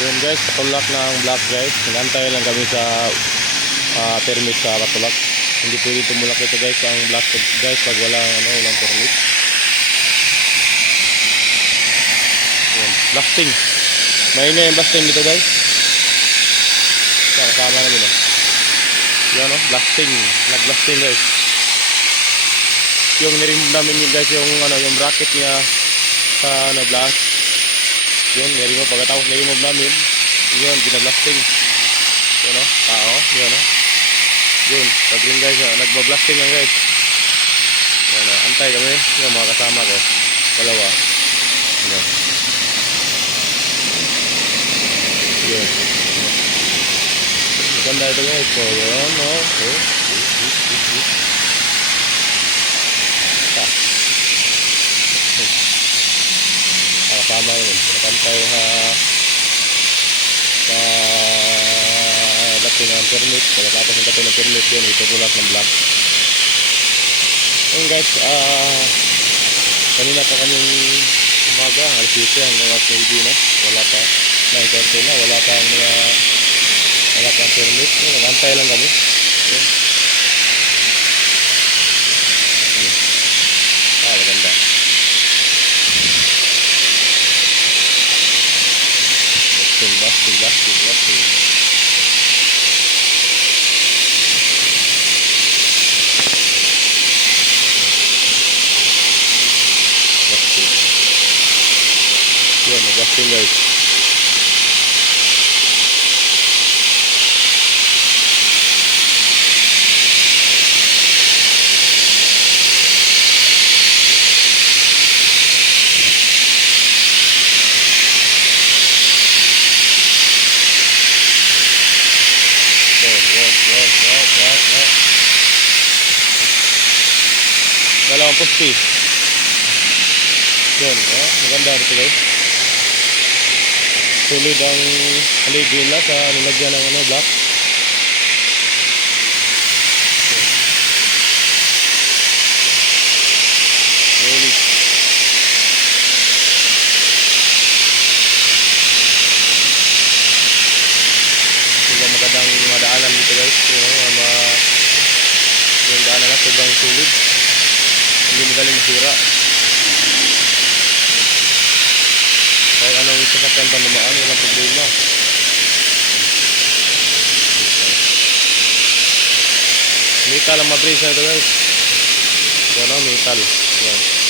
Yun guys, patulak ng block guys. Nagantay lang kami sa permit sa patulak. Hindi pwede tumulak ito guys ang block guys pag walang permit. Yun, blasting. Maingay yung blasting dito guys. Kasama namin Yan blasting. Nag-blasting guys. Yung nirimove namin yun guys, yung bracket niya sa blast. Yun, nirimove. Pagkatapos nirimove namin, yun, binablasting. Yun tao, yun Yun, pag-rin guys, nagbablasting yan guys. Yan antay kami, yung mga kasama ko. Dalawa. Yan. Yun. Maganda ito guys. So, yun, okay. Kasama yun. Nakantay sa dating ng permit. Pagkatapos ng dating ng permit yun, itutulak ng block. Yun guys, kanina pa kaming umaga, alas 7 hanggang alas 9 na. Wala pa, 9:30 na, wala pa ang permit. Nakantay lang kami. Yun. Maganda. Blasting. Yan, nag-blasting guys. Dalawang posti. Yun, maganda ito guys. Solid ang haligi nila sa nilagyan ng block. Solid. Sobrang magandang madaanan dito guys. Yung daanan na sobrang solid. Hindi magaling masira. Kahit anong sasakyan pa namaan, walang problema. Metal ang mabrisa ito guys. Yan metal. Yan.